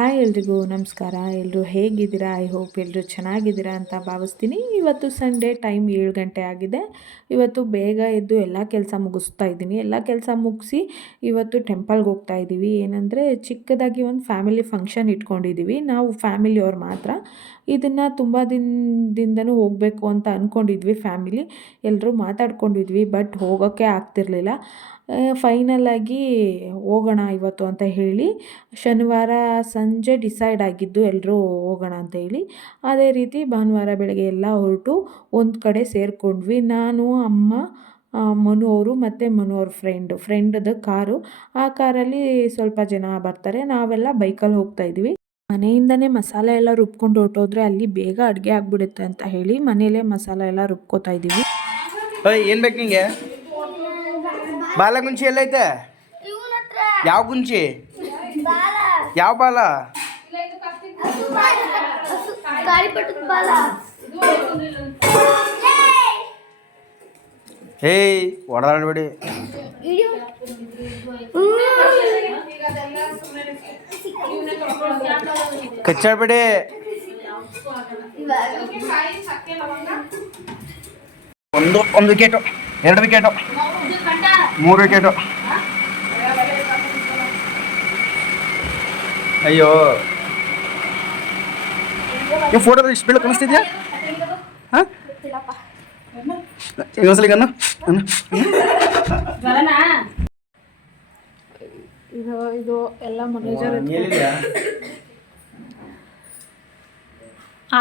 Hi ಎಲ್ರಿಗೂ ನಮಸ್ಕಾರ. ಎಲ್ಲರೂ ಹೇಗಿದ್ದೀರಾ? ಐ ಹೋಪ್ ಎಲ್ಲರೂ ಚೆನ್ನಾಗಿದ್ದೀರಾ ಅಂತ ಭಾವಿಸ್ತೀನಿ. ಇವತ್ತು ಸಂಡೇ, ಟೈಮ್ 7 ಗಂಟೆ ಆಗಿದೆ. ಇವತ್ತು ಬೇಗ ಎದ್ದು ಎಲ್ಲ ಕೆಲಸ ಮುಗಿಸ್ತಾ ಇದ್ದೀನಿ. ಎಲ್ಲ ಕೆಲಸ ಮುಗಿಸಿ ಇವತ್ತು ಟೆಂಪಲ್ಗೆ ಹೋಗ್ತಾ ಇದ್ದೀವಿ. ಏನಂದರೆ ಚಿಕ್ಕದಾಗಿ ಒಂದು ಫ್ಯಾಮಿಲಿ ಫಂಕ್ಷನ್ ಇಟ್ಕೊಂಡಿದ್ದೀವಿ. ನಾವು ಫ್ಯಾಮಿಲಿಯವ್ರು ಮಾತ್ರ. ಇದನ್ನು ತುಂಬ ದಿನದಿಂದನೂ ಹೋಗಬೇಕು ಅಂತ ಅಂದ್ಕೊಂಡಿದ್ವಿ. ಫ್ಯಾಮಿಲಿ ಎಲ್ಲರೂ ಮಾತಾಡ್ಕೊಂಡಿದ್ವಿ, ಬಟ್ ಹೋಗೋಕ್ಕೆ ಆಗ್ತಿರ್ಲಿಲ್ಲ. ಫೈನಲಾಗಿ ಹೋಗೋಣ ಇವತ್ತು ಅಂತ ಹೇಳಿ ಶನಿವಾರ ಸಂಜೆ ಡಿಸೈಡ್ ಆಗಿದ್ದು ಎಲ್ಲರೂ ಹೋಗೋಣ ಅಂತ ಹೇಳಿ. ಅದೇ ರೀತಿ ಭಾನುವಾರ ಬೆಳಗ್ಗೆ ಎಲ್ಲ ಹೊರಟು ಒಂದು ಕಡೆ ಸೇರಿಕೊಂಡ್ವಿ. ನಾನು, ಅಮ್ಮ, ಮನು ಅವರು ಮತ್ತು ಮನು ಅವ್ರ ಫ್ರೆಂಡದು ಕಾರು. ಆ ಕಾರಲ್ಲಿ ಸ್ವಲ್ಪ ಜನ ಬರ್ತಾರೆ. ನಾವೆಲ್ಲ ಬೈಕಲ್ಲಿ ಹೋಗ್ತಾಯಿದ್ವಿ. ಮನೆಯಿಂದನೇ ಮಸಾಲೆ ಎಲ್ಲ ರುಬ್ಕೊಂಡು ಹೊರಟೋದ್ರೆ ಅಲ್ಲಿ ಬೇಗ ಅಡುಗೆ ಆಗಿಬಿಡುತ್ತೆ ಅಂತ ಹೇಳಿ ಮನೇಲೇ ಮಸಾಲೆ ಎಲ್ಲ ರುಬ್ಕೋತಾ ಇದ್ದೀವಿ. ಏನು ಬೇಕು ನಿಂಗೆ? ಬಾಲ ಗುಂಚಿ ಎಲ್ಲೈತೆ? ಯಾವ ಗುಂಚಿ? ಯಾವ ಬಾಲ? ಏಯ್ ಹೊಡೆದಾಡಬೇಡಿ, ಕಚ್ಚಾಡ್ಬೇಡಿ. ಒಂದು ವಿಕೆಟು, 2 ವಿಕೆಟು, 3 ವಿಕೆಟು. ಅಯ್ಯೋ, ನೀವು ಫೋಟೋದಲ್ಲಿ ಇಷ್ಟು ಬೀಳಕ್ಕೆ ಅನಿಸ್ತಿದ್ಯಾ? ಹಾಂ, ಇನ್ನೊಂದ್ಸಲಿಗೆ ಇದು ಎಲ್ಲ ಮ್ಯಾನೇಜರ್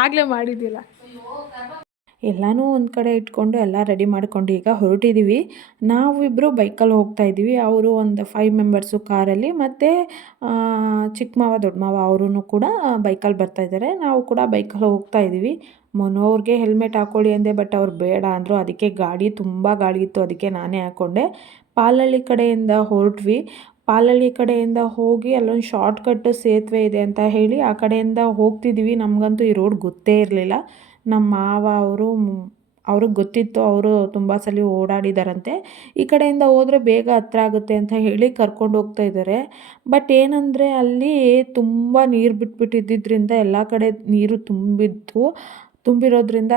ಆಗಲೇ ಮಾಡಿದ್ದಿಲ್ಲ. ಎಲ್ಲನೂ ಒಂದು ಕಡೆ ಇಟ್ಕೊಂಡು ಎಲ್ಲ ರೆಡಿ ಮಾಡ್ಕೊಂಡು ಈಗ ಹೊರಟಿದ್ದೀವಿ. ನಾವಿಬ್ಬರು ಬೈಕಲ್ಲಿ ಹೋಗ್ತಾ ಇದ್ದೀವಿ. ಅವರು ಒಂದು 5 ಮೆಂಬರ್ಸು ಕಾರಲ್ಲಿ, ಮತ್ತು ಚಿಕ್ಕ ಮಾವ ದೊಡ್ಡ ಮಾವ ಅವರೂ ಕೂಡ ಬೈಕಲ್ಲಿ ಬರ್ತಾಯಿದ್ದಾರೆ. ನಾವು ಕೂಡ ಬೈಕಲ್ಲಿ ಹೋಗ್ತಾ ಇದ್ದೀವಿ. ಮನೋವ್ರಿಗೆ ಹೆಲ್ಮೆಟ್ ಹಾಕ್ಕೊಳ್ಳಿ ಅಂದೆ, ಬಟ್ ಅವ್ರು ಬೇಡ ಅಂದರು. ಅದಕ್ಕೆ ತುಂಬ ಗಾಳಿ ಇತ್ತು, ಅದಕ್ಕೆ ನಾನೇ ಹಾಕ್ಕೊಂಡೆ. ಪಾಲಹಳ್ಳಿ ಕಡೆಯಿಂದ ಹೊರಟ್ವಿ. ಪಾಲಹಳ್ಳಿ ಕಡೆಯಿಂದ ಹೋಗಿ ಅಲ್ಲೊಂದು ಶಾರ್ಟ್ಕಟ್ ಸೇತುವೆ ಇದೆ ಅಂತ ಹೇಳಿ ಆ ಕಡೆಯಿಂದ ಹೋಗ್ತಿದ್ದೀವಿ. ನಮಗಂತೂ ಈ ರೋಡ್ ಗೊತ್ತೇ ಇರಲಿಲ್ಲ. ನಮ್ಮ ಮಾವ ಅವ್ರಿಗೆ ಗೊತ್ತಿತ್ತು, ಅವರು ತುಂಬ ಸಲ ಓಡಾಡಿದಾರಂತೆ. ಈ ಕಡೆಯಿಂದ ಹೋದರೆ ಬೇಗ ಹತ್ರ ಆಗುತ್ತೆ ಅಂತ ಹೇಳಿ ಕರ್ಕೊಂಡು ಹೋಗ್ತಾ ಇದ್ದಾರೆ. ಬಟ್ ಏನಂದರೆ ಅಲ್ಲಿ ತುಂಬ ನೀರು ಬಿಟ್ಬಿಟ್ಟಿದ್ದರಿಂದ ಎಲ್ಲ ಕಡೆ ನೀರು ತುಂಬಿರೋದ್ರಿಂದ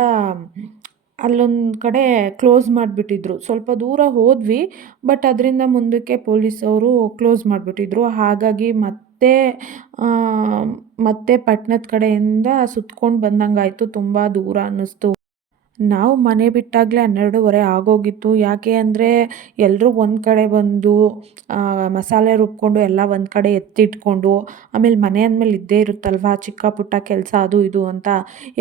ಅಲ್ಲೊಂದು ಕಡೆ ಕ್ಲೋಸ್ ಮಾಡಿಬಿಟ್ಟಿದ್ರು. ಸ್ವಲ್ಪ ದೂರ ಹೋದ್ವಿ, ಬಟ್ ಅದರಿಂದ ಮುಂದಕ್ಕೆ ಪೊಲೀಸವರು ಕ್ಲೋಸ್ ಮಾಡಿಬಿಟ್ಟಿದ್ರು. ಹಾಗಾಗಿ ಮತ್ತೆ ಪಟ್ಟಣದ ಕಡೆಯಿಂದ ಸುತ್ಕೊಂಡು ಬಂದಂಗಾಯಿತು. ತುಂಬ ದೂರ ಅನ್ನಿಸ್ತು. ನಾವು ಮನೆ ಬಿಟ್ಟಾಗಲೇ 12:30 ಆಗೋಗಿತ್ತು. ಯಾಕೆ ಅಂದರೆ ಎಲ್ಲರೂ ಒಂದು ಕಡೆ ಬಂದು ಮಸಾಲೆ ರುಬ್ಕೊಂಡು ಎಲ್ಲ ಒಂದು ಕಡೆ ಎತ್ತಿಟ್ಕೊಂಡು, ಆಮೇಲೆ ಮನೆ ಅಂದಮೇಲೆ ಇದ್ದೇ ಇರುತ್ತಲ್ವ ಚಿಕ್ಕ ಪುಟ್ಟ ಕೆಲಸ ಅದು ಇದು ಅಂತ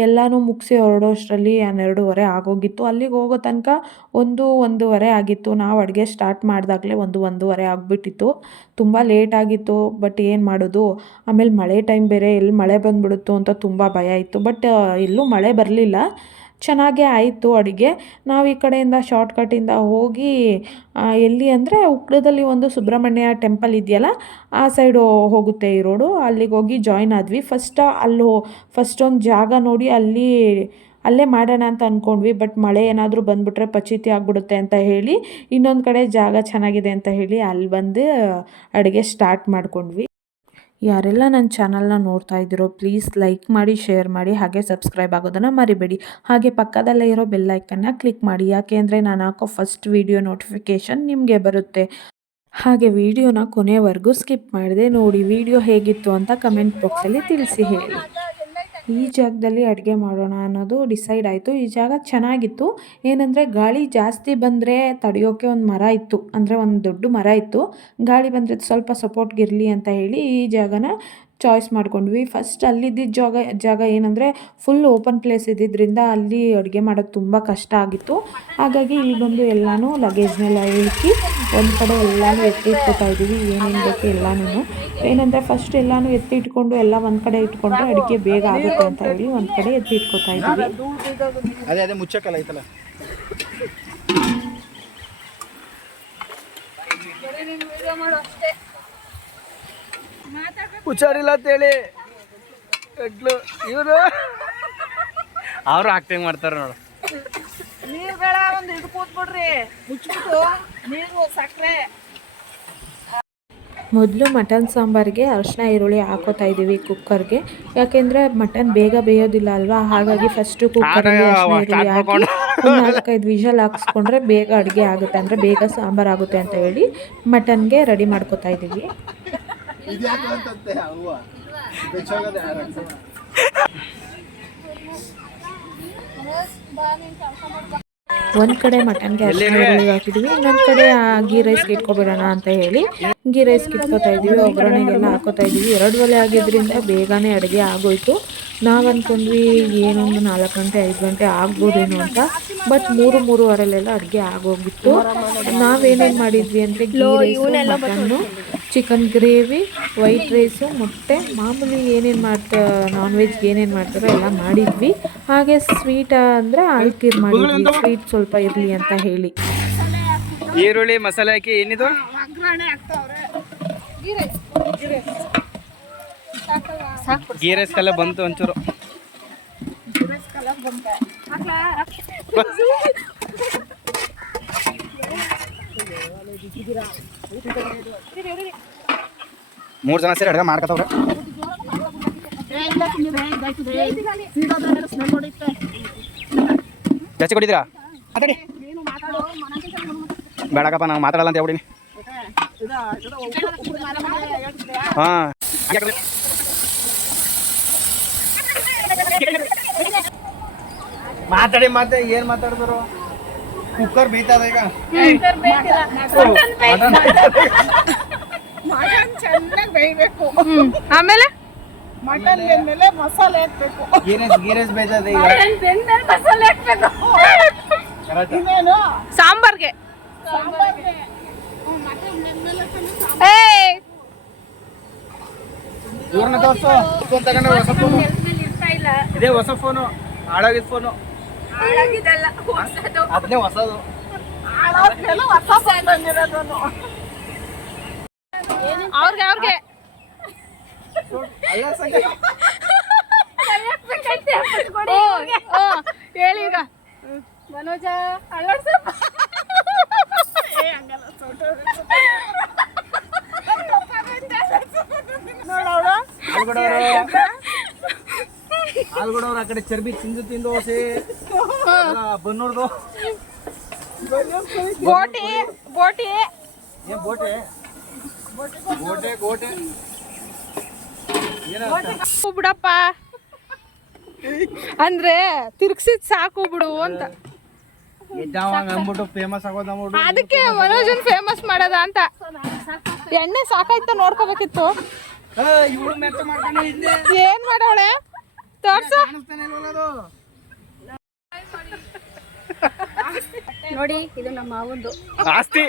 ಎಲ್ಲನೂ ಮುಗಿಸಿ ಹೊರಡೋಷ್ಟರಲ್ಲಿ 12:30 ಆಗೋಗಿತ್ತು. ಅಲ್ಲಿಗೆ ಹೋಗೋ ತನಕ 1:30 ಆಗಿತ್ತು. ನಾವು ಅಡುಗೆ ಸ್ಟಾರ್ಟ್ ಮಾಡಿದಾಗಲೇ 1:30 ಆಗಿಬಿಟ್ಟಿತ್ತು. ತುಂಬ ಲೇಟ್ ಆಗಿತ್ತು, ಬಟ್ ಏನು ಮಾಡೋದು. ಆಮೇಲೆ ಮಳೆ ಟೈಮ್ ಬೇರೆ, ಎಲ್ಲಿ ಮಳೆ ಬಂದುಬಿಡುತ್ತೋ ಅಂತ ತುಂಬ ಭಯ ಇತ್ತು. ಬಟ್ ಎಲ್ಲೂ ಮಳೆ ಬರಲಿಲ್ಲ, ಚೆನ್ನಾಗೇ ಆಯಿತು ಅಡುಗೆ. ನಾವು ಈ ಕಡೆಯಿಂದ ಶಾರ್ಟ್ಕಟ್ಟಿಂದ ಹೋಗಿ ಎಲ್ಲಿ ಅಂದರೆ ಉಕ್ಕಡದಲ್ಲಿ ಒಂದು ಸುಬ್ರಹ್ಮಣ್ಯ ಟೆಂಪಲ್ ಇದೆಯಲ್ಲ, ಆ ಸೈಡು ಹೋಗುತ್ತೆ ಈ ರೋಡು. ಅಲ್ಲಿಗೆ ಹೋಗಿ ಜಾಯ್ನ್ ಆದ್ವಿ. ಫಸ್ಟ್ ಒಂದು ಜಾಗ ನೋಡಿ ಅಲ್ಲೇ ಮಾಡೋಣ ಅಂತ ಅಂದ್ಕೊಂಡ್ವಿ. ಬಟ್ ಮಳೆ ಏನಾದರೂ ಬಂದುಬಿಟ್ರೆ ಪಚೀತಿ ಆಗಿಬಿಡುತ್ತೆ ಅಂತ ಹೇಳಿ ಇನ್ನೊಂದು ಕಡೆ ಜಾಗ ಚೆನ್ನಾಗಿದೆ ಅಂತ ಹೇಳಿ ಅಲ್ಲಿ ಬಂದು ಅಡುಗೆ ಸ್ಟಾರ್ಟ್ ಮಾಡ್ಕೊಂಡ್ವಿ. ಯಾರೆಲ್ಲ ನನ್ನ ಚಾನಲ್ನ ನೋಡ್ತಾ ಇದ್ದೀರೋ ಪ್ಲೀಸ್ ಲೈಕ್ ಮಾಡಿ, ಶೇರ್ ಮಾಡಿ, ಹಾಗೆ ಸಬ್ಸ್ಕ್ರೈಬ್ ಆಗೋದನ್ನು ಮರಿಬೇಡಿ. ಹಾಗೆ ಪಕ್ಕದಲ್ಲೇ ಇರೋ ಬೆಲ್ಲೈಕನ್ನ ಕ್ಲಿಕ್ ಮಾಡಿ, ಯಾಕೆ ಅಂದರೆ ನಾನು ಹಾಕೋ ಫಸ್ಟ್ ವಿಡಿಯೋ ನೋಟಿಫಿಕೇಷನ್ ನಿಮಗೆ ಬರುತ್ತೆ. ಹಾಗೆ ವಿಡಿಯೋನ ಕೊನೆವರೆಗೂ ಸ್ಕಿಪ್ ಮಾಡಿದೆ ನೋಡಿ. ವಿಡಿಯೋ ಹೇಗಿತ್ತು ಅಂತ ಕಮೆಂಟ್ ಬಾಕ್ಸಲ್ಲಿ ತಿಳಿಸಿ ಹೇಳಿ. ಈ ಜಾಗದಲ್ಲಿ ಅಡುಗೆ ಮಾಡೋಣ ಅನ್ನೋದು ಡಿಸೈಡ್ ಆಯಿತು. ಈ ಜಾಗ ಚೆನ್ನಾಗಿತ್ತು. ಏನಂದರೆ ಗಾಳಿ ಜಾಸ್ತಿ ಬಂದರೆ ತಡೆಯೋಕ್ಕೆ ಒಂದು ಮರ ಇತ್ತು, ಅಂದರೆ ಒಂದು ದೊಡ್ಡ ಮರ ಇತ್ತು. ಗಾಳಿ ಬಂದರೆ ಸ್ವಲ್ಪ ಸಪೋರ್ಟ್ಗಿರಲಿ ಅಂತ ಹೇಳಿ ಈ ಜಾಗನ ಚಾಯ್ಸ್ ಮಾಡ್ಕೊಂಡ್ವಿ. ಫಸ್ಟ್ ಅಲ್ಲಿದ್ದ ಜಾಗ ಏನಂದರೆ ಫುಲ್ ಓಪನ್ ಪ್ಲೇಸ್ ಇದ್ದಿದ್ದರಿಂದ ಅಲ್ಲಿ ಅಡುಗೆ ಮಾಡೋದು ತುಂಬ ಕಷ್ಟ ಆಗಿತ್ತು. ಹಾಗಾಗಿ ಇಲ್ಲಿ ಬಂದು ಎಲ್ಲನೂ ಲಗೇಜ್ನೆಲ್ಲ ಇಳಿಸಿ ಒಂದು ಕಡೆ ಎಲ್ಲನೂ ಎತ್ತಿಟ್ಕೊತಾ ಇದ್ದೀವಿ. ಏನೇನು ಬೇಕು ಎಲ್ಲನೂ. ಏನಂದರೆ ಫಸ್ಟ್ ಎಲ್ಲನೂ ಎತ್ತಿಟ್ಕೊಂಡು ಎಲ್ಲ ಒಂದು ಕಡೆ ಇಟ್ಕೊಂಡ್ರೆ ಅಡುಗೆ ಬೇಗ ಆಗುತ್ತೆ ಅಂತ ಹೇಳಿ ಒಂದು ಕಡೆ ಎತ್ತಿಟ್ಕೊತಾ ಇದ್ದೀವಿ. ಅದೇ ಮುಚ್ಚಕ್ಕಲ್ಲ ಐತಲ್ಲ. ಹುಷಾರಿಲ್ಲ ಅಂತೇಳಿ ಇವರು ಅವರು ಆಕ್ಟಿಂಗ್ ಮಾಡ್ತಾರೆ ನೋಡು. ನೀರುಗಳ ಒಂದು ಇದು ಕೂತ್ಬಿಡ್ರಿ, ಮುಚ್ಚಿಬಿಟ್ಟು ನೀರು ಸಕ್ಕರೆ ಮೊದಲು ಮಟನ್ ಸಾಂಬಾರಿಗೆ ಅರಿಶಿನ ಈರುಳ್ಳಿ ಹಾಕೋತಾ ಇದ್ದೀವಿ ಕುಕ್ಕರ್ಗೆ. ಯಾಕೆಂದರೆ ಮಟನ್ ಬೇಗ ಬೇಯೋದಿಲ್ಲ ಅಲ್ವಾ, ಹಾಗಾಗಿ ಫಸ್ಟು ಕುಕ್ಕರಲ್ಲಿ ಅರಿಶಿನ ಈರುಳ್ಳಿ ಹಾಕಿ ಒಂದು 4-5 ವಿಷಲ್ ಹಾಕ್ಸ್ಕೊಂಡ್ರೆ ಬೇಗ ಅಡುಗೆ ಆಗುತ್ತೆ, ಅಂದರೆ ಬೇಗ ಸಾಂಬಾರು ಆಗುತ್ತೆ ಅಂತ ಹೇಳಿ ಮಟನ್ಗೆ ರೆಡಿ ಮಾಡ್ಕೋತಾ ಇದ್ದೀವಿ. ಒಂದು ಕಡೆ ಮಟನ್ಗೆ ಅರಿಶಿನ ಈರುಳ್ಳಿ ಹಾಕಿದ್ವಿ, ಇನ್ನೊಂದು ಕಡೆ ಗೀ ರೈಸ್ಗೆ ಇಟ್ಕೊಬಿಡೋಣ ಅಂತ ಹೇಳಿ ಗೀ ರೈಸ್ಗೆ ಇಟ್ಕೊತಾ ಇದ್ದೀವಿ. ಒಗ್ಗರಣೆಗೆಲ್ಲ ಹಾಕೋತಾ ಇದ್ದೀವಿ. 2 ಒಲೆ ಆಗಿದ್ದರಿಂದ ಬೇಗನೆ ಅಡುಗೆ ಆಗೋಯ್ತು. ನಾವು ಅಂದ್ಕೊಂಡ್ವಿ ಏನೊಂದು 4 ಗಂಟೆ 5 ಗಂಟೆ ಆಗ್ಬೋದೇನೋ ಅಂತ, ಬಟ್ 3-3:15 ಅಡುಗೆ ಆಗೋಗಿತ್ತು. ನಾವೇನೇನು ಮಾಡಿದ್ವಿ ಅಂದರೆ ghee rice, mutton, chicken gravy, white rice, ಮೊಟ್ಟೆ, ಮಾಮೂಲಿ ಏನೇನು ನಾನ್ ವೆಜ್ಗೆ ಏನೇನು ಮಾಡ್ತಾರೋ ಎಲ್ಲ ಮಾಡಿದ್ವಿ. ಹಾಗೆ ಸ್ವೀಟ್ ಅಂದರೆ ಆಲ್ಕೀರ್ ಮಾಡಿದ್ವಿ, ಸ್ವೀಟ್ ಸ್ವಲ್ಪ ಇರಲಿ ಅಂತ ಹೇಳಿ. ಈರುಳ್ಳಿ ಮಸಾಲೆ ಹಾಕಿ ಏನಿದು ಒಗ್ಗರಣೆ ಹಾಕ್ತಾವ್ರೆ. ಗೀ ರೈಸ್ ಕಲ್ಲ ಬಂತು ಒಂಚೂರು. ಮೂರು ಜನ ಸೇರಿ ಅಡುಗೆ ಮಾಡ್ಕೊತವ್ರೆ. ಜಾಸ್ತಿ ಕೊಟ್ಟಿದ್ದೀರಾ? ಮಾತಾಡಿ. ಬೇಡಕ್ಕಪ್ಪ, ನಾವು ಮಾತಾಡಲ್ಲ ಅಂತ ಹೇಳ್ಬಿಡಿನಿ. ಹಾಂ, ಮಾತಾಡಿ ಏನು ಮಾತಾಡಿದ್ರು? ಕುಕ್ಕರ್ ಬೇಯ್ತದ ಈಗ. ಮಟನ್ ಚೆನ್ನಾಗಿ ಬೇಯಬೇಕು. ಆಮೇಲೆ ಮಟನ್ ಬೆಂದ್ಮೇಲೆ ಮಸಾಲೆ ಹಾಕ್ಬೇಕು. ಗೀ ರೈಸ್ ಬೇಯ್ತದ ಈಗ. ಮಸಾಲೆ ಹಾಕ್ಬೇಕು. ಇನ್ನೇನು ಸಾಂಬಾರ್ಗೆ ಇವ್ರನ್ನ ತೋರ್ಸು. ಫೋನ್ ತಗೊಂಡು ಹೊಸ ಫೋನು. ಇದೇ ಹೊಸ ಫೋನು, ಹಾಳಾಗಿದ್ದ ಫೋನು. ಅದನ್ನೇ ಹೊಸದು. ಅವ್ರಿಗೆ ಹೇಳಿ ಈಗ ಮನೋಜ ಆಲ್ಗಡವ್ರು ಆ ಕಡೆ ಚರ್ಬಿ ತಿಂದು ಹೋಸಿ ಬನ್ನೋರ್ದು ಗೋಟಿ ಗೋಟಿ ಏನ್ ಬೋಟೆ ಗೋಟೆ ಗೋಟೆ ಬಿಡಪ್ಪ ಅಂದ್ರೆ ತಿರ್ಗ್ಸಿದ್ ಸಾಕು ಬಿಡು ಅಂತ ಅಂದ್ಬಿಟ್ಟು ಫೇಮಸ್ ಆಗೋದು. ಅದಕ್ಕೆ ಮನೋಜನ್ ಫೇಮಸ್ ಮಾಡದ ಅಂತ. ಎಣ್ಣೆ ಸಾಕಾಯ್ತ ನೋಡ್ಕೋಬೇಕಿತ್ತು. ಏನ್ ಮಾಡೋಳೆ ತೋರ್ಸು ನೋಡಿ, ಇದು ನಮ್ಮ ಮಾವಂದು ಆಸ್ತಿ.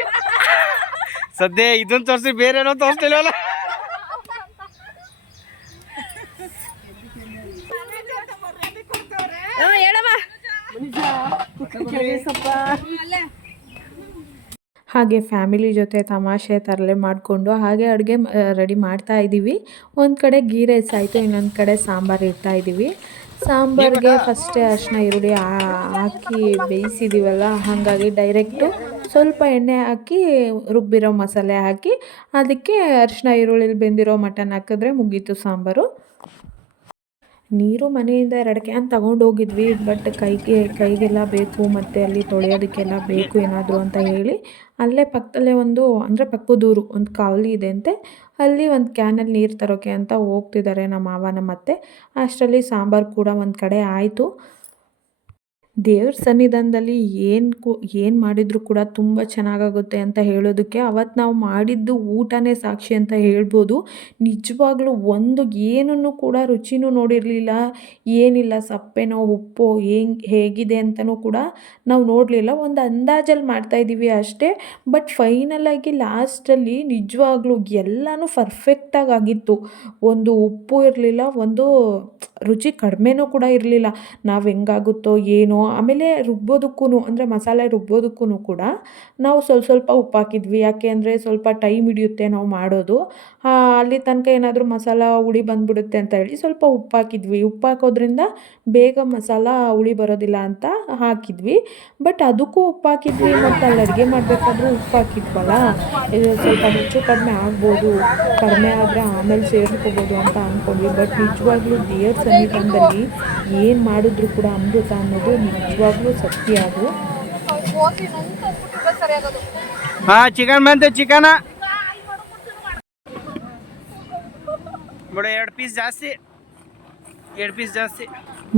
ಸದ್ಯ ಇದನ್ನ ತೋರಿಸಿ ಬೇರೆ ಏನೋ ತೋರಿಸ್ತಿಲ್ವಲ್ಲ. ಹಾಗೆ ಫ್ಯಾಮಿಲಿ ಜೊತೆ ತಮಾಷೆ ತರಲೆ ಮಾಡಿಕೊಂಡು ಹಾಗೆ ಅಡುಗೆ ರೆಡಿ ಮಾಡ್ತಾ ಇದ್ದೀವಿ. ಒಂದು ಕಡೆ ಗೀ ರೈಸ್ ಆಯಿತು, ಇನ್ನೊಂದು ಕಡೆ ಸಾಂಬಾರು ಇಡ್ತಾ ಇದ್ದೀವಿ. ಸಾಂಬಾರಿಗೆ ಫಸ್ಟೇ ಅರಿಶಿನ ಈರುಳ್ಳಿ ಹಾಕಿ ಬೇಯಿಸಿದ್ದೀವಲ್ಲ, ಹಾಗಾಗಿ ಡೈರೆಕ್ಟು ಸ್ವಲ್ಪ ಎಣ್ಣೆ ಹಾಕಿ ರುಬ್ಬಿರೋ ಮಸಾಲೆ ಹಾಕಿ ಅದಕ್ಕೆ ಅರಿಶಿನ ಈರುಳ್ಳಿ ಬೆಂದಿರೋ ಮಟನ್ ಹಾಕಿದ್ರೆ ಮುಗೀತು ಸಾಂಬಾರು. ನೀರು ಮನೆಯಿಂದ 2 ಕ್ಯಾನ್ ತಗೊಂಡು ಹೋಗಿದ್ವಿ, ಬಟ್ ಕೈಗೆಲ್ಲ ಬೇಕು ಮತ್ತು ಅಲ್ಲಿ ತೊಳೆಯೋದಕ್ಕೆಲ್ಲ ಬೇಕು ಏನಾದರೂ ಅಂತ ಹೇಳಿ ಅಲ್ಲೇ ಪಕ್ಕದಲ್ಲೇ ಅಂದರೆ ಪಕ್ಕದೂರು ಒಂದು ಕಾವಲಿ ಇದೆ ಅಂತೆ, ಅಲ್ಲಿ ಒಂದು ಕ್ಯಾನಲ್ಲಿ ನೀರು ತರೋಕೆ ಅಂತ ಹೋಗ್ತಿದ್ದಾರೆ ನಮ್ಮ ಮಾವ ನಮ್ಮ ಅತ್ತೆ. ಅಷ್ಟರಲ್ಲಿ ಸಾಂಬಾರು ಕೂಡ ಒಂದು ಕಡೆ ಆಯಿತು. ದೇವ್ರ ಸನ್ನಿಧಾನದಲ್ಲಿ ಏನು ಮಾಡಿದರೂ ಕೂಡ ತುಂಬ ಚೆನ್ನಾಗಾಗುತ್ತೆ ಅಂತ ಹೇಳೋದಕ್ಕೆ ಅವತ್ತು ನಾವು ಮಾಡಿದ್ದು ಊಟನೇ ಸಾಕ್ಷಿ ಅಂತ ಹೇಳ್ಬೋದು. ನಿಜವಾಗ್ಲೂ ಏನನ್ನು ಕೂಡ ರುಚಿನೂ ನೋಡಿರಲಿಲ್ಲ, ಏನಿಲ್ಲ, ಸಪ್ಪೆನೋ ಉಪ್ಪೋ ಹೇಗಿದೆ ಅಂತಲೂ ಕೂಡ ನಾವು ನೋಡಲಿಲ್ಲ. ಒಂದು ಅಂದಾಜಲ್ಲಿ ಮಾಡ್ತಾಯಿದ್ದೀವಿ ಅಷ್ಟೇ. ಬಟ್ ಫೈನಲಾಗಿ ಲಾಸ್ಟಲ್ಲಿ ನಿಜವಾಗ್ಲೂ ಎಲ್ಲನೂ ಪರ್ಫೆಕ್ಟಾಗಿ ಆಗಿತ್ತು. ಒಂದು ಉಪ್ಪು ಇರಲಿಲ್ಲ, ಒಂದು ರುಚಿ ಕಡಿಮೆನೂ ಕೂಡ ಇರಲಿಲ್ಲ. ನಾವು ಹೆಂಗಾಗುತ್ತೋ ಏನೋ. ಆಮೇಲೆ ರುಬ್ಬೋದಕ್ಕೂ ಅಂದರೆ ಮಸಾಲೆ ರುಬ್ಬೋದಕ್ಕೂ ಕೂಡ ನಾವು ಸ್ವಲ್ಪ ಉಪ್ಪು ಹಾಕಿದ್ವಿ. ಯಾಕೆ ಅಂದರೆ ಸ್ವಲ್ಪ ಟೈಮ್ ಹಿಡಿಯುತ್ತೆ ನಾವು ಮಾಡೋದು. ಅಲ್ಲಿ ತನಕ ಏನಾದರೂ ಮಸಾಲ ಹುಳಿ ಬಂದುಬಿಡುತ್ತೆ ಅಂತ ಹೇಳಿ ಸ್ವಲ್ಪ ಉಪ್ಪು ಹಾಕಿದ್ವಿ. ಉಪ್ಪು ಹಾಕೋದ್ರಿಂದ ಬೇಗ ಮಸಾಲ ಹುಳಿ ಬರೋದಿಲ್ಲ ಅಂತ ಹಾಕಿದ್ವಿ. ಬಟ್ ಅದಕ್ಕೂ ಉಪ್ಪು ಹಾಕಿದ್ವಿ ಮತ್ತು ಅಲ್ಲಿ ಅಡುಗೆ ಮಾಡಬೇಕಾದ್ರೂ ಉಪ್ಪು ಹಾಕಿದ್ವಲ್ಲ, ಸ್ವಲ್ಪ ಹೆಚ್ಚು ಕಡಿಮೆ ಆಗ್ಬೋದು, ಕಡಿಮೆ ಆದರೆ ಆಮೇಲೆ ಸೇರಿಸ್ಕೋಬೋದು ಅಂತ ಅಂದ್ಕೊಂಡ್ವಿ. ಬಟ್ ನಿಜವಾಗ್ಲೂ ದೇವ್ರ ಸನ್ನಿಧಾನದಲ್ಲಿ ಏನು ಮಾಡಿದ್ರು ಕೂಡ ಅಮೃತ ಅನ್ನೋದು ನಿಜವಾಗ್ಲೂ ಸತ್ಯ ಅದು. ಹಾ ಚಿಕನ್ ಬಂತೆ, ಚಿಕನ್ ಬಿಡು, 2 ಪೀಸ್ ಜಾಸ್ತಿ.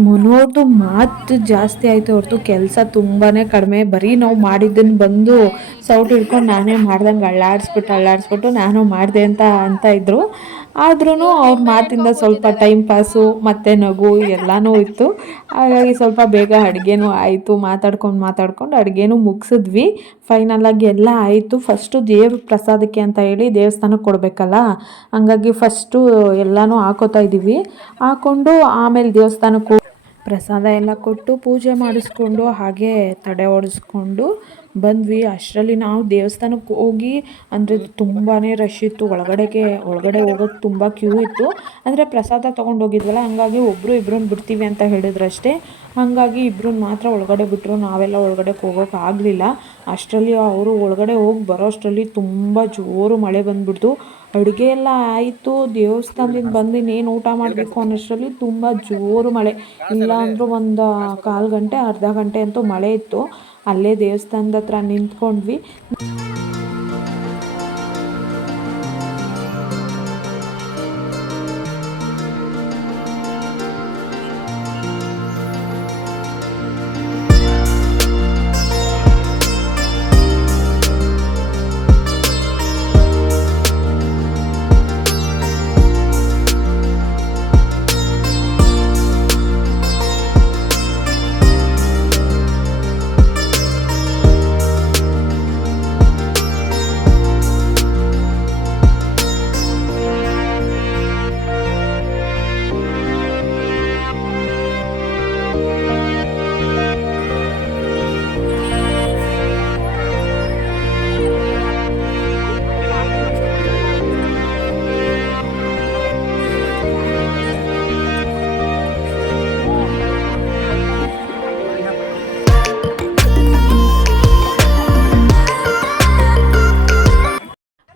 ಮನೋರ್ದು ಮಾತು ಜಾಸ್ತಿ ಆಯಿತು ಹೊರತು ಕೆಲಸ ತುಂಬಾ ಕಡಿಮೆ. ಬರೀ ನಾವು ಮಾಡಿದ್ದನ್ನು ಬಂದು ಸೌಟ್ ಹಿಡ್ಕೊಂಡು ನಾನೇ ಮಾಡ್ದಂಗೆ ಅಳ್ಳಾಡಿಸ್ಬಿಟ್ಟು ನಾನು ಮಾಡಿದೆ ಅಂತ ಇದ್ದರು. ಆದ್ರೂ ಅವ್ರ ಮಾತಿಂದ ಸ್ವಲ್ಪ ಟೈಮ್ ಪಾಸು ಮತ್ತು ನಗು ಎಲ್ಲನೂ ಇತ್ತು. ಹಾಗಾಗಿ ಸ್ವಲ್ಪ ಬೇಗ ಅಡುಗೆನೂ ಆಯಿತು. ಮಾತಾಡ್ಕೊಂಡು ಅಡುಗೆನೂ ಮುಗಿಸಿದ್ವಿ. ಫೈನಲಾಗಿ ಎಲ್ಲ ಆಯಿತು. ಫಸ್ಟು ದೇವ್ರ ಪ್ರಸಾದಕ್ಕೆ ಅಂತ ಹೇಳಿ ದೇವಸ್ಥಾನಕ್ಕೆ ಕೊಡಬೇಕಲ್ಲ, ಹಂಗಾಗಿ ಫಸ್ಟು ಎಲ್ಲನೂ ಹಾಕೋತಾ ಇದ್ದೀವಿ. ಹಾಕ್ಕೊಂಡು ಆಮೇಲೆ ದೇವಸ್ಥಾನಕ್ಕೆ ಪ್ರಸಾದ ಎಲ್ಲ ಕೊಟ್ಟು ಪೂಜೆ ಮಾಡಿಸ್ಕೊಂಡು ಹಾಗೆ ತಡೆ ಓಡಿಸ್ಕೊಂಡು ಬಂದ್ವಿ. ಅಷ್ಟರಲ್ಲಿ ನಾವು ದೇವಸ್ಥಾನಕ್ಕೆ ಹೋಗಿ, ಅಂದರೆ ತುಂಬಾ ರಶ್ ಇತ್ತು. ಒಳಗಡೆ ಹೋಗೋಕ್ಕೆ ತುಂಬ ಕ್ಯೂ ಇತ್ತು. ಅಂದರೆ ಪ್ರಸಾದ ತೊಗೊಂಡೋಗಿದ್ವಲ್ಲ, ಹಂಗಾಗಿ ಇಬ್ಬರನ್ನ ಬಿಡ್ತೀವಿ ಅಂತ ಹೇಳಿದ್ರಷ್ಟೇ. ಹಾಗಾಗಿ ಇಬ್ಬರನ್ನ ಮಾತ್ರ ಒಳಗಡೆ ಬಿಟ್ಟರು. ನಾವೆಲ್ಲ ಒಳಗಡೆ ಹೋಗೋಕೆ ಆಗಲಿಲ್ಲ. ಅಷ್ಟರಲ್ಲಿ ಅವರು ಒಳಗಡೆ ಹೋಗಿ ಬರೋ ಅಷ್ಟರಲ್ಲಿ ತುಂಬ ಜೋರು ಮಳೆ ಬಂದುಬಿಡ್ತು. ಅಡುಗೆ ಎಲ್ಲ ಆಯಿತು. ದೇವಸ್ಥಾನದಿಂದ ಬಂದು ಇನ್ನೇನು ಊಟ ಮಾಡಬೇಕು ಅನ್ನೋಷ್ಟರಲ್ಲಿ ತುಂಬ ಜೋರು ಮಳೆ. ಇಲ್ಲ ಅಂದರೂ ಒಂದು 1/4 ಗಂಟೆ ಅರ್ಧ ಗಂಟೆ ಅಂತೂ ಮಳೆ ಇತ್ತು. ಅಲ್ಲೇ ದೇವಸ್ಥಾನದ ಹತ್ರ ನಿಂತ್ಕೊಂಡ್ವಿ.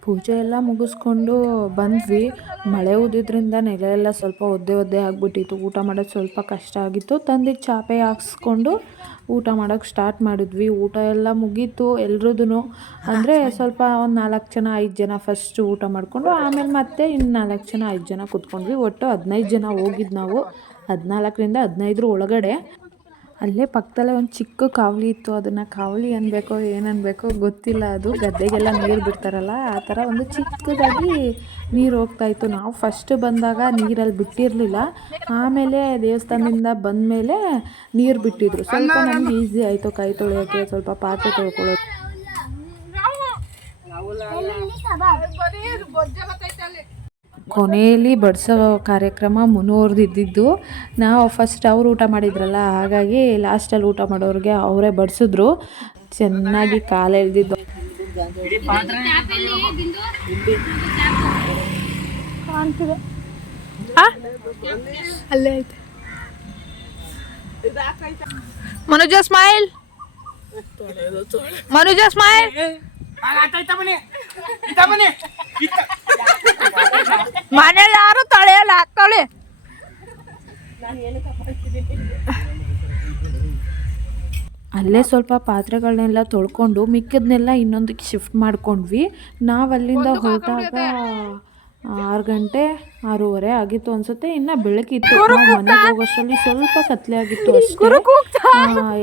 ಪೂಜೆ ಎಲ್ಲ ಮುಗಿಸ್ಕೊಂಡು ಬಂದ್ವಿ. ಮಳೆ ಉದ್ದಿದ್ರಿಂದ ನೆಲ ಎಲ್ಲ ಸ್ವಲ್ಪ ಒದ್ದೆ ಆಗಿಬಿಟ್ಟಿತ್ತು. ಊಟ ಮಾಡೋದು ಸ್ವಲ್ಪ ಕಷ್ಟ ಆಗಿತ್ತು. ತಂದಿದ್ದು ಚಾಪೆ ಹಾಕ್ಸ್ಕೊಂಡು ಊಟ ಮಾಡೋಕ್ಕೆ ಸ್ಟಾರ್ಟ್ ಮಾಡಿದ್ವಿ. ಊಟ ಎಲ್ಲ ಮುಗೀತು ಎಲ್ರದ್ದು. ಅಂದರೆ ಸ್ವಲ್ಪ ಒಂದು 4 ಜನ 5 ಜನ ಫಸ್ಟ್ ಊಟ ಮಾಡಿಕೊಂಡು ಆಮೇಲೆ ಮತ್ತೆ ಇನ್ನು 4 ಜನ 5 ಜನ ಕೂತ್ಕೊಂಡ್ವಿ. ಒಟ್ಟು 15 ಜನ ಹೋಗಿದ್ದು ನಾವು. 14ರಿಂದ 15 ಒಳಗಡೆ. ಅಲ್ಲೇ ಪಕ್ಕದಲ್ಲೇ ಒಂದು ಚಿಕ್ಕ ಕಾವಲಿ ಇತ್ತು. ಅದನ್ನು ಕಾವಲಿ ಅನ್ಬೇಕೋ ಏನನ್ಬೇಕೋ ಗೊತ್ತಿಲ್ಲ. ಅದು ಗದ್ದೆಗೆಲ್ಲ ನೀರು ಬಿಡ್ತಾರಲ್ಲ, ಆ ಥರ ಒಂದು ಚಿಕ್ಕದಾಗಿ ನೀರು ಹೋಗ್ತಾಯಿತ್ತು. ನಾವು ಫಸ್ಟ್ ಬಂದಾಗ ನೀರಲ್ಲಿ ಬಿಟ್ಟಿರಲಿಲ್ಲ. ಆಮೇಲೆ ದೇವಸ್ಥಾನದಿಂದ ಬಂದಮೇಲೆ ನೀರು ಬಿಟ್ಟಿದ್ರು. ಸ್ವಲ್ಪ ನಮ್ಗೆ ಈಸಿ ಆಯಿತು ಕೈ ತೊಳೆಯೋಕ್ಕೆ, ಸ್ವಲ್ಪ ಪಾತ್ರೆ ತೊಳ್ಕೊಳ್ಳೋದು. ಕೊನೆಯಲ್ಲಿ ಬಡಿಸೋ ಕಾರ್ಯಕ್ರಮ ಮುನ್ನೂರ್ದು ಇದ್ದಿದ್ದು. ನಾವು ಫಸ್ಟ್ ಅವ್ರು ಊಟ ಮಾಡಿದ್ರಲ್ಲ, ಹಾಗಾಗಿ ಲಾಸ್ಟಲ್ಲಿ ಊಟ ಮಾಡೋರಿಗೆ ಅವರೇ ಬಡಿಸಿದ್ರು. ಚೆನ್ನಾಗಿ ಕಾಲೆಳೆದಿದ್ದು ಕಾಣ್ತಿದೆ. ಅಲ್ಲೇ ಐತೆ ಮನುಜ ಸ್ಮೈಲ್. ಮನೇಲಿ ಯಾರು ತೊಳೆಯಲ್ಲ, ಹಾಕೊಳ್ಳಿ. ಅಲ್ಲೇ ಸ್ವಲ್ಪ ಪಾತ್ರೆಗಳನ್ನೆಲ್ಲ ತೊಳ್ಕೊಂಡು ಮಿಕ್ಕಿದ್ನೆಲ್ಲ ಇನ್ನೊಂದಕ್ಕೆ ಶಿಫ್ಟ್ ಮಾಡ್ಕೊಂಡ್ವಿ. ನಾವು ಅಲ್ಲಿಂದ ಹೊರಟಾಗ 6 ಗಂಟೆ 6:30 ಆಗಿತ್ತು ಅನ್ಸುತ್ತೆ. ಇನ್ನು ಬೆಳಕಿತ್ತು. ನಾವು ಮನೆಗೆ ಹೋಗೋಷ್ಟರಲ್ಲಿ ಸ್ವಲ್ಪ ಕತ್ಲೆ ಆಗಿತ್ತು ಅಷ್ಟೇ.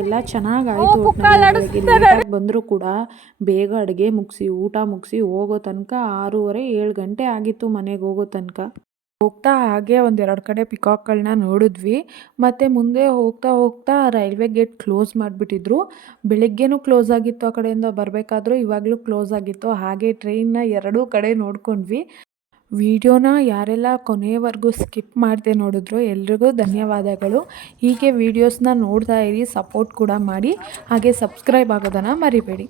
ಎಲ್ಲ ಚೆನ್ನಾಗಾಯಿತು. ಒಟ್ಟಿನಲ್ಲಿ ಬಂದರೂ ಕೂಡ ಬೇಗ ಅಡುಗೆ ಮುಗಿಸಿ ಊಟ ಮುಗಿಸಿ ಹೋಗೋ ತನಕ 6:30 7 ಗಂಟೆ ಆಗಿತ್ತು ಮನೆಗೆ ಹೋಗೋ ತನಕ. ಹೋಗ್ತಾ ಹಾಗೆ 1-2 ಕಡೆ ಪಿಕಾಕ್ಗಳನ್ನ ನೋಡಿದ್ವಿ. ಮತ್ತು ಮುಂದೆ ಹೋಗ್ತಾ ರೈಲ್ವೆ ಗೇಟ್ ಕ್ಲೋಸ್ ಮಾಡಿಬಿಟ್ಟಿದ್ರು. ಬೆಳಗ್ಗೆನೂ ಕ್ಲೋಸ್ ಆಗಿತ್ತು, ಆ ಕಡೆಯಿಂದ ಬರಬೇಕಾದ್ರೂ ಇವಾಗಲೂ ಕ್ಲೋಸ್ ಆಗಿತ್ತು. ಹಾಗೆ ಟ್ರೈನ್ನ 2 ಕಡೆ ನೋಡ್ಕೊಂಡ್ವಿ. ವಿಡಿಯೋನ ಯಾರೆಲ್ಲ ಕೊನೆಯವರೆಗೂ ಸ್ಕಿಪ್ ಮಾಡದೆ ನೋಡಿದ್ರು ಎಲ್ರಿಗೂ ಧನ್ಯವಾದಗಳು. ಹೀಗೆ ವೀಡಿಯೋಸ್ನ ನೋಡ್ತಾ ಇರಿ, ಸಪೋರ್ಟ್ ಕೂಡ ಮಾಡಿ. ಹಾಗೆ ಸಬ್ಸ್ಕ್ರೈಬ್ ಆಗೋದನ್ನು ಮರಿಬೇಡಿ.